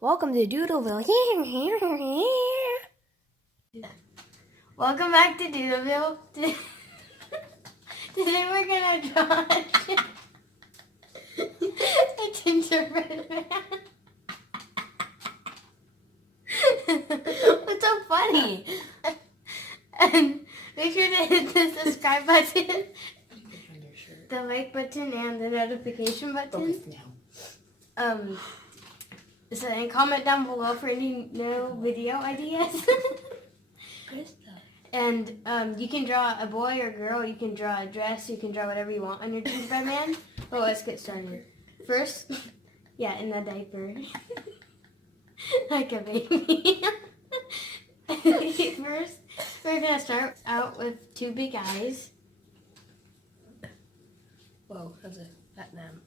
Welcome to Doodleville. Welcome back to Doodleville. Today we're gonna draw a gingerbread man. What's so funny? And make sure to hit the subscribe button, the like button, and the notification button. So and comment down below for any new video ideas. And you can draw a boy or girl, you can draw a dress, you can draw whatever you want on your gingerbread man. But let's get started. First, yeah, in a diaper. Like a baby. First, we're going to start out with two big eyes. Whoa, that's a fat man.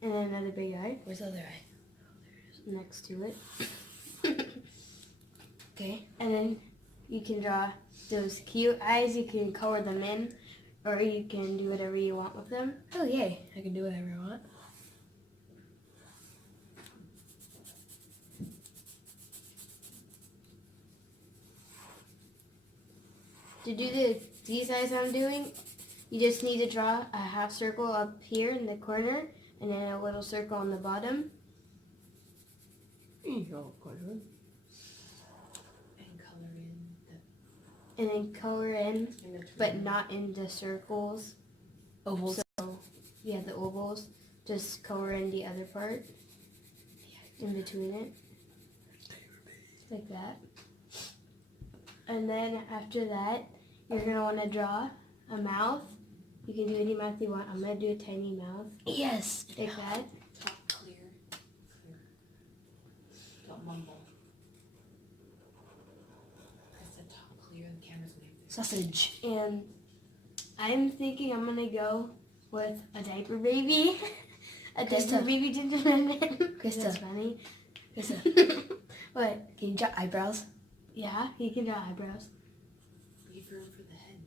And then another big eye. Where's the other eye? Next to it. Okay. And then you can draw those cute eyes. You can color them in, or you can do whatever you want with them. Oh, yay. I can do whatever I want. To do these eyes I'm doing, you just need to draw a half circle up here in the corner, and then a little circle on the bottom. And then color in, but not in the circles. Ovals. So, yeah, the ovals. Just color in the other part in between it. Like that. And then after that, you're going to want to draw a mouth. You can do any mouth you want. I'm going to do a tiny mouth. Yes. Like that. Top clear. Don't mumble. I said top clear, the camera's going to Sausage. And I'm thinking I'm going to go with a diaper baby. A diaper baby gingerbread man. Krista. That's funny. Krista. What? Can you draw eyebrows? Yeah, you can draw eyebrows. leave room for the head.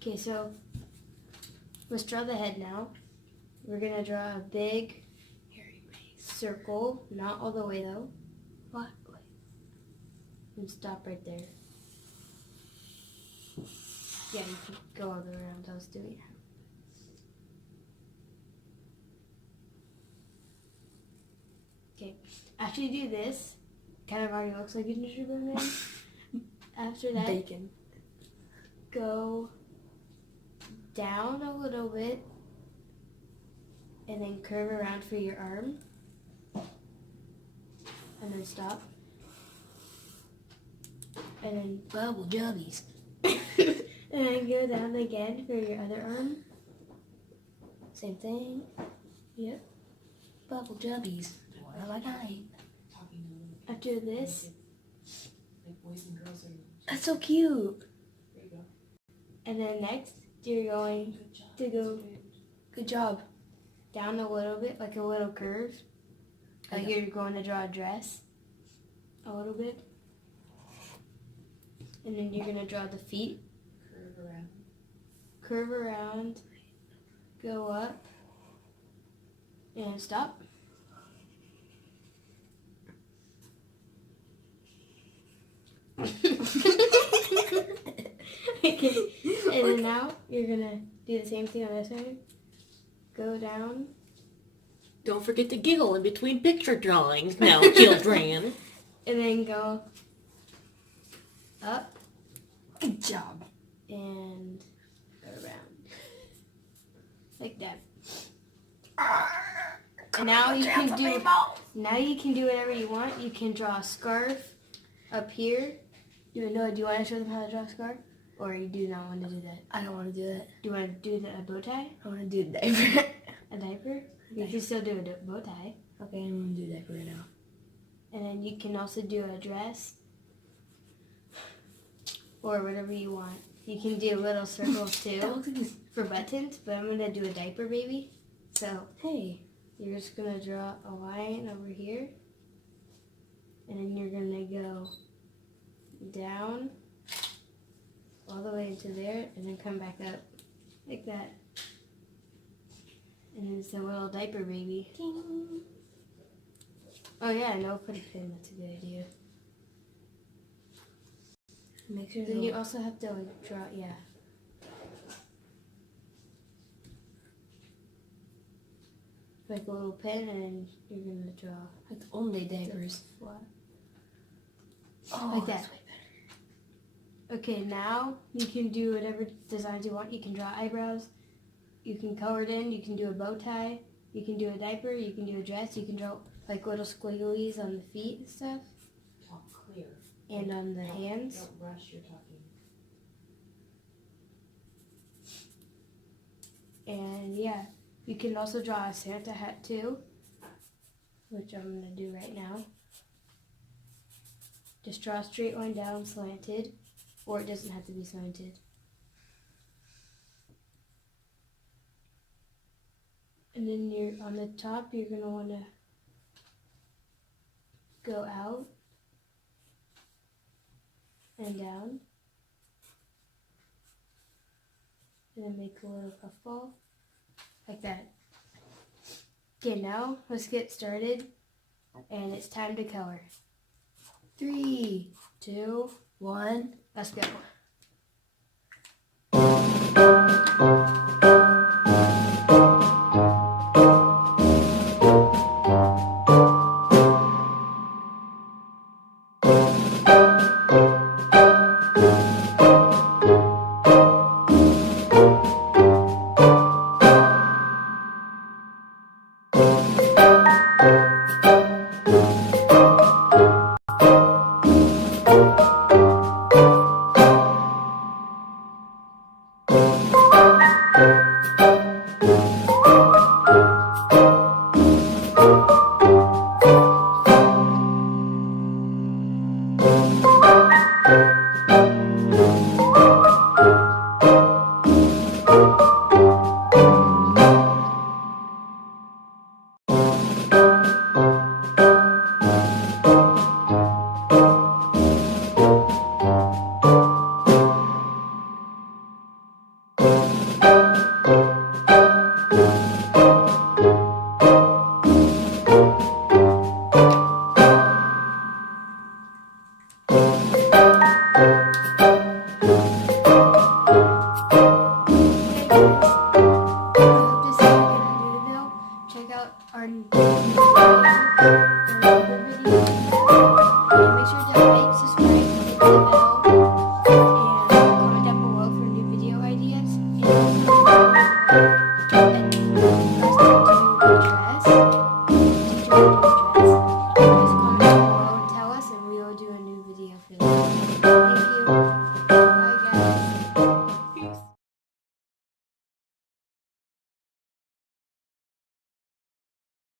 Okay, so let's draw the head now. We're going to draw a big Hairy face. circle. Not all the way though. What? And stop right there. Yeah, you can go all the way around. I was doing it. Okay, after you do this, kind of already looks like a gingerbread man. After that, Bacon. go down a little bit and then curve around for your arm. And then stop. And then Bubble jubbies. and then go down again for your other arm. Same thing. Yep. Bubble jubbies. What am I dying? Talking to little After this, like boys and girls are. That's so cute. There you go. and then next, you're going Good job. to go Good job. down a little bit, like a little curve. Like you're going to draw a dress. A little bit. And then you're going to draw the feet. Curve around. Curve around. Go up. And stop. Okay. And then now you're going to do the same thing on this side. Go down. Don't forget to giggle in between picture drawings now, children. And then go up Good job. and around. Like that. And now you can do whatever you want. You can draw a scarf up here. Do you want to show them how to draw a scarf? Or you do not want to do that? I don't want to do that. Do you want to do a bow tie? I want to do the diaper. A diaper? You can still do a bow tie. Okay, I'm going to do diaper right now. And then you can also do a dress. Or whatever you want. You can do little circles too for buttons. But I'm going to do a diaper baby. So, Hey. you're just going to draw a line over here. And then you're going to go down all the way into there and then come back up like that. And it's a little diaper baby. Ding. Oh yeah, no, put a pin. That's a good idea. Make sure Then you also have to like draw. Yeah. Like a little pin, and you're gonna draw like only diapers. flat. Oh, Like that. that's way better. Okay, now you can do whatever designs you want. You can draw eyebrows. You can color it in. You can do a bow tie. You can do a diaper. You can do a dress. You can draw like little squigglies on the feet and stuff, Talk clear. and on the hands. Don't rush your talking. And yeah, you can also draw a Santa hat too, which I'm gonna do right now. Just draw a straight line down, slanted, or it doesn't have to be slanted. And then you're on the top, you're gonna wanna go out and down. And then make a little puffball, like that. Okay, now let's get started, and it's time to color. 3, 2, 1. let's go. I hope to see you again on Doodleville. Check out our new video.